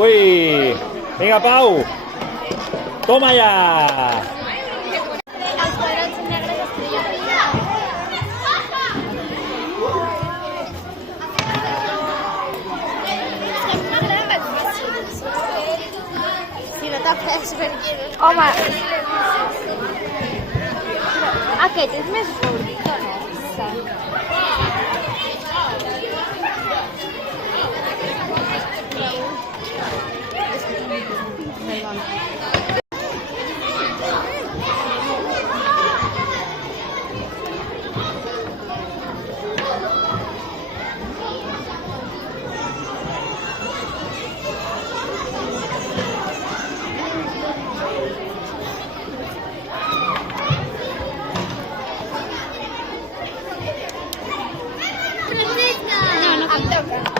Ui! Vinga, Pau! Toma ja! Els quadrats negres estrella. Si no t'afers perquè... Home, Aquest és més florit o no? No, no em toca.